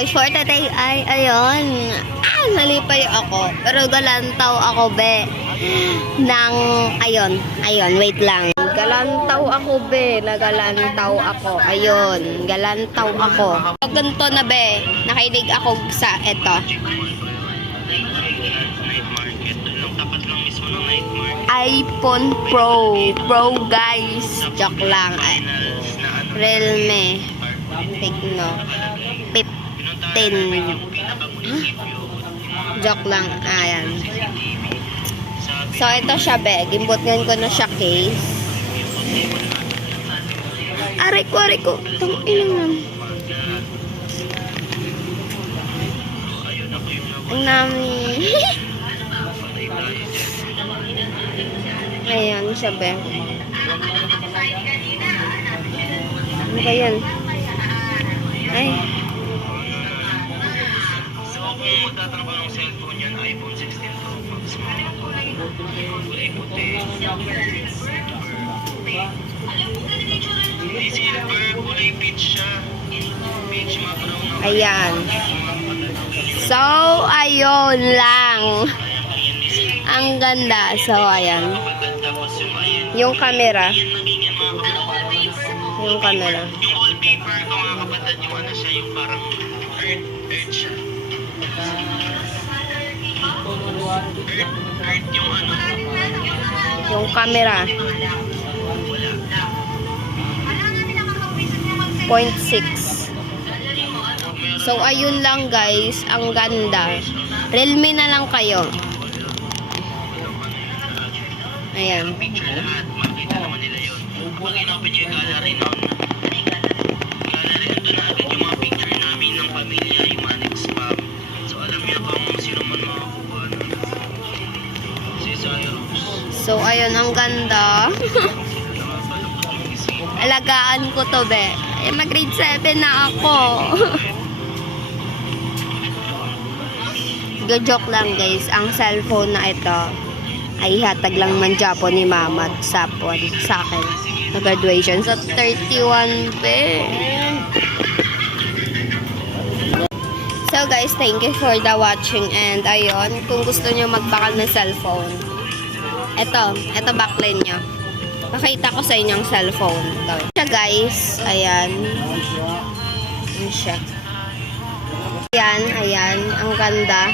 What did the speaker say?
guys, for today ay, ayun, nalipay ako. Pero galantaw ako, be. Ayun, wait lang. Galantaw ako, be. Nagalantaw ako. Ayun, galantaw ako. Pag ganito na, be, nakilig ako sa eto. iPhone Pro. Pro, guys. Joke lang. Realme. Tecno. 15. Joke lang. Ayan. So, ito siya, be. Gimbot-ngan ko na siya case. Aray ko. Itong ilang ang nami. Ayan siya, be. Ano ba yan? Ay. So, kung magtatanong ko ng cellphone yan, iPhone 16 Pro Max. Kulay puti. Hindi silver, kulay peach siya. Peach matraw na. Ayan. So, ayun lang. Ang ganda. So, ayan. Yung camera. Yung camera. Yung wallpaper ko mga kapatid, yung ano siya, yung parang earth siya. Earth yung ano. Yung camera. 0.6. So, ayun lang, guys. Ang ganda. Realme na lang kayo. Ayan. Picture lahat, makita naman nila yun. Pag in-open nyo yung gallery noon, gallery, ito na agad yung mga picture namin ng pamilya, yung mga nag-spam. So alam niyo kung sino man makakuha na. Si Cyrus. So, ayun. Ang ganda. Alagaan ko to, be. Eh, mag-grade 7 na ako. Joke lang, guys. Ang cellphone na ito ay hatag lang man Japon ni mama at sapon sa akin na graduation. So, 31, be. So, guys, thank you for the watching. And, ayun, kung gusto nyo magbakal ng cellphone, ito backline nyo. Pakita ko sa inyong cellphone. Ito siya, guys. Ayan. Ayan siya. Ayan. Ang ganda.